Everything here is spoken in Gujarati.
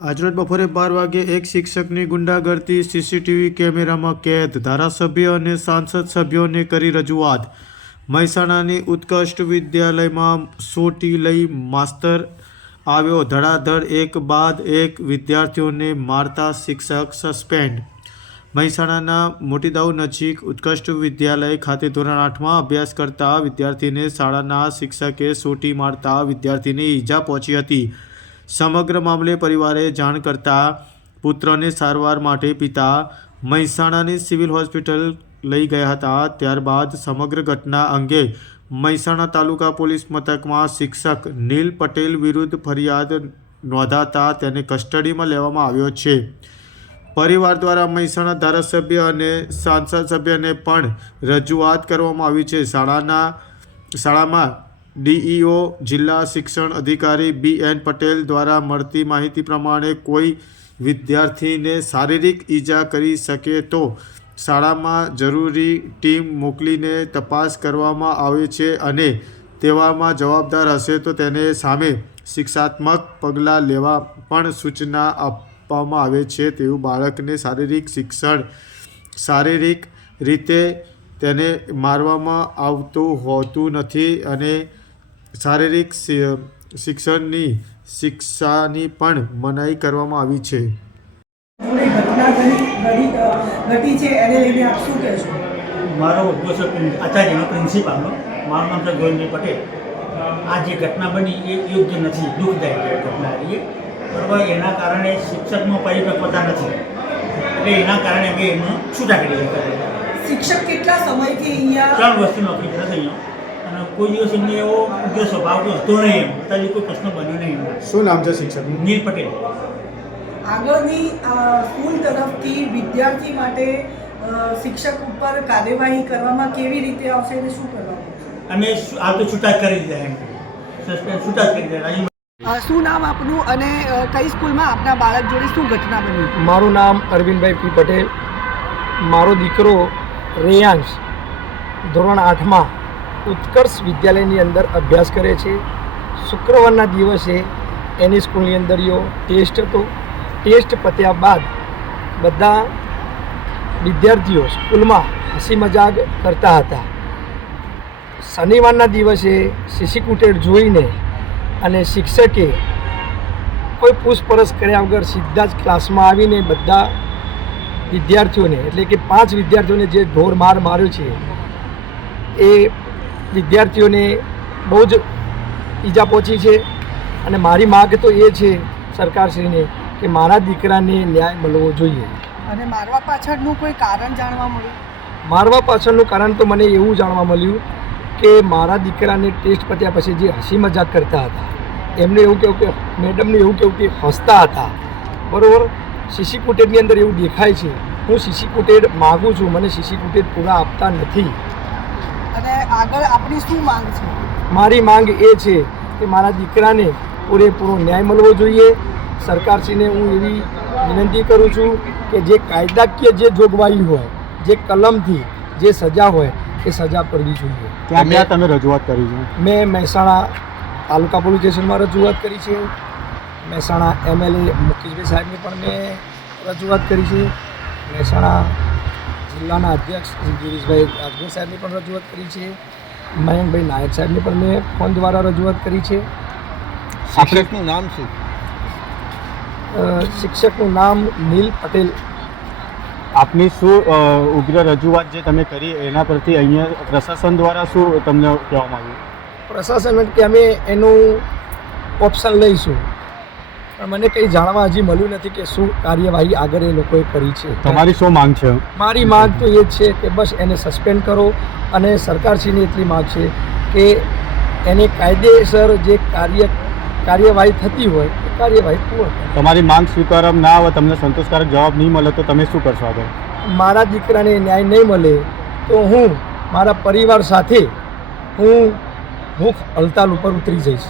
આજરોજ બપોરે 12 વાગે એક શિક્ષકની ગુંડાગર્દી સીસીટીવી કેમેરામાં કેદ. ધારાસભ્ય અને સાંસદ સભ્યોને કરી રજૂઆત. મહેસાણાની ઉત્કૃષ્ટ વિદ્યાલયમાં સોટી લઈ માસ્તર આવ્યો ધડાધડ, એક બાદ એક વિદ્યાર્થીઓને મારતા શિક્ષક સસ્પેન્ડ. મહેસાણાના મોટીદાઉ નજીક ઉત્કૃષ્ટ વિદ્યાલય ખાતે ધોરણ 8માં અભ્યાસ કરતા વિદ્યાર્થીને શાળાના શિક્ષકે સોટી મારતા વિદ્યાર્થીને ઈજા પહોંચી હતી. સમગ્ર મામલે પરિવારે જાણ કરતા પુત્રને સારવાર માટે પિતા મહેસાણાની સિવિલ હોસ્પિટલ લઈ ગયા હતા. ત્યારબાદ સમગ્ર ઘટના અંગે મહેસાણા તાલુકા પોલીસ મથકમાં શિક્ષક નીલ પટેલ વિરુદ્ધ ફરિયાદ નોંધાતા તેને કસ્ટડીમાં લેવામાં આવ્યો છે. પરિવાર દ્વારા મહેસાણા ધારાસભ્ય અને સાંસદ સભ્યને પણ રજૂઆત કરવામાં આવી છે. શાળામાં ડીઈઓ જિલ્લા શિક્ષણ અધિકારી BN પટેલ દ્વારા મળતી માહિતી પ્રમાણે કોઈ વિદ્યાર્થીને શારીરિક ઈજા કરી શકે તો શાળામાં જરૂરી ટીમ મોકલીને તપાસ કરવામાં આવે છે અને તેવામાં જવાબદાર હશે તો તેને સામે શિક્ષાત્મક પગલાં લેવા પણ સૂચના આપવામાં આવે છે. તેવું બાળકને શારીરિક રીતે તેને મારવામાં આવતું હોતું નથી અને શારીરિક શિક્ષણની શિક્ષાની પણ મનાઈ કરવામાં આવી છે. મારો ઉદ્દેશ આચાર્યનો પ્રિન્સિપાલનો, મારું નામ છે ગોવિંદભાઈ પટેલ. આ જે ઘટના બની એ યોગ્ય નથી, દુઃખદાયક ઘટના એ બરાબર. એના કારણે શિક્ષકમાં પરિપક્વતા નથી એટલે એના કારણે અમે એમને છૂટા કરી દીધા. શિક્ષક કેટલા સમયથી અહીંયા 3 વર્ષથી નોકરી કરે છે અહીંયા અને કોઈ દિવસ એમને એવો ઉગ્ર સ્વભાવ તો હતો નહીં. એમ અત્યારે કોઈ પ્રશ્ન બન્યો નહીં. શું નામ છે શિક્ષકનું? નીલ પટેલ. આગળની સ્કૂલ તરફથી વિદ્યાર્થી માટે શિક્ષક ઉપર કાર્યવાહી કરવામાં કેવી રીતે આવશે અને શું કરવાનું? અમે આ તો છૂટા કરી દીધા, એમ સસ્પેન્ડ છૂટા કરી દીધા. શું નામ આપનું અને કઈ સ્કૂલમાં આપના બાળક જોડે શું ઘટના બની? મારું નામ અરવિંદભાઈ પી પટેલ. મારો દીકરો રેયાંશ ધોરણ 8માં ઉત્કર્ષ વિદ્યાલયની અંદર અભ્યાસ કરે છે. શુક્રવારના દિવસે એની સ્કૂલની અંદર ટેસ્ટ હતો. ટેસ્ટ પત્યા બાદ બધા વિદ્યાર્થીઓ સ્કૂલમાં હસી મજાક કરતા હતા. શનિવારના દિવસે સીસી ફૂટેજ જોઈને અને શિક્ષકે કોઈ પૂછપરછ કર્યા વગર સીધા જ ક્લાસમાં આવીને બધા વિદ્યાર્થીઓને એટલે કે 5 વિદ્યાર્થીઓને જે ઢોર માર માર્યો છે એ વિદ્યાર્થીઓને બહુ જ ઈજા પહોંચી છે. અને મારી માગ તો એ છે સરકારશ્રીને કે મારા દીકરાને ન્યાય મળવો જોઈએ. અને મારવા પાછળનું કોઈ કારણ જાણવા મળ્યું? મારવા પાછળનું કારણ તો મને એવું જાણવા મળ્યું કે મારા દીકરાને ટેસ્ટ પત્યા પછી જે હસી મજાક કરતા હતા એમને એવું કહેવું કે મેડમને એવું કહેવું કે હસતા હતા, બરાબર. સીસી ફૂટેજની અંદર એવું દેખાય છે. હું સીસી ફૂટેજ માગું છું, મને સીસી ફૂટેજ પૂરા આપતા નથી. અને આગળ આપણી શું માંગ છે? મારી માંગ એ છે કે મારા દીકરાને પૂરેપૂરો ન્યાય મળવો જોઈએ. સરકારશ્રીને હું એવી વિનંતી કરું છું કે જે કાયદાકીય જે જોગવાઈ હોય, જે કલમથી જે સજા હોય એ સજા કરવી જોઈએ. ક્યાં તમે રજૂઆત કરી છે? મેં મહેસાણા તાલુકા પોલીસ સ્ટેશનમાં રજૂઆત કરી છે. મહેસાણા MLA મુકેશભાઈ સાહેબની પણ મેં રજૂઆત કરી છે. મહેસાણા જિલ્લાના અધ્યક્ષ ગિરીશભાઈ રાજગોર સાહેબની પણ રજૂઆત કરી છે. મયંકભાઈ નાયક સાહેબની પણ મેં ફોન દ્વારા રજૂઆત કરી છે. શિક્ષકનું નામ શું? શિક્ષકનું નામ નીલ પટેલ. આપની શું ઉગ્ર રજૂઆત જે તમે કરી એના પરથી અહીંયા પ્રશાસન દ્વારા શું તમને કહેવામાં આવ્યું? પ્રશાસન કે અમે એનું ઓપ્શન લઈશું, પણ મને કંઈ જાણવા હજી મળ્યું નથી કે શું કાર્યવાહી આગળ એ લોકોએ કરી છે. તમારી શું માંગ છે? મારી માંગ તો એ જ છે કે બસ એને સસ્પેન્ડ કરો અને સરકારશ્રીની એટલી માંગ છે કે એને કાયદેસર જે કાર્યવાહી થતી હોય એ કાર્યવાહી પૂર્ણ. તમારી માંગ સ્વીકારવામાં ના આવે, તમને સંતોષકારક જવાબ નહીં મળે તો તમે શું કરશો આગળ? મારા દીકરાને ન્યાય નહીં મળે તો હું મારા પરિવાર સાથે હું ભૂખ હડતાલ ઉપર ઉતરી જઈશ.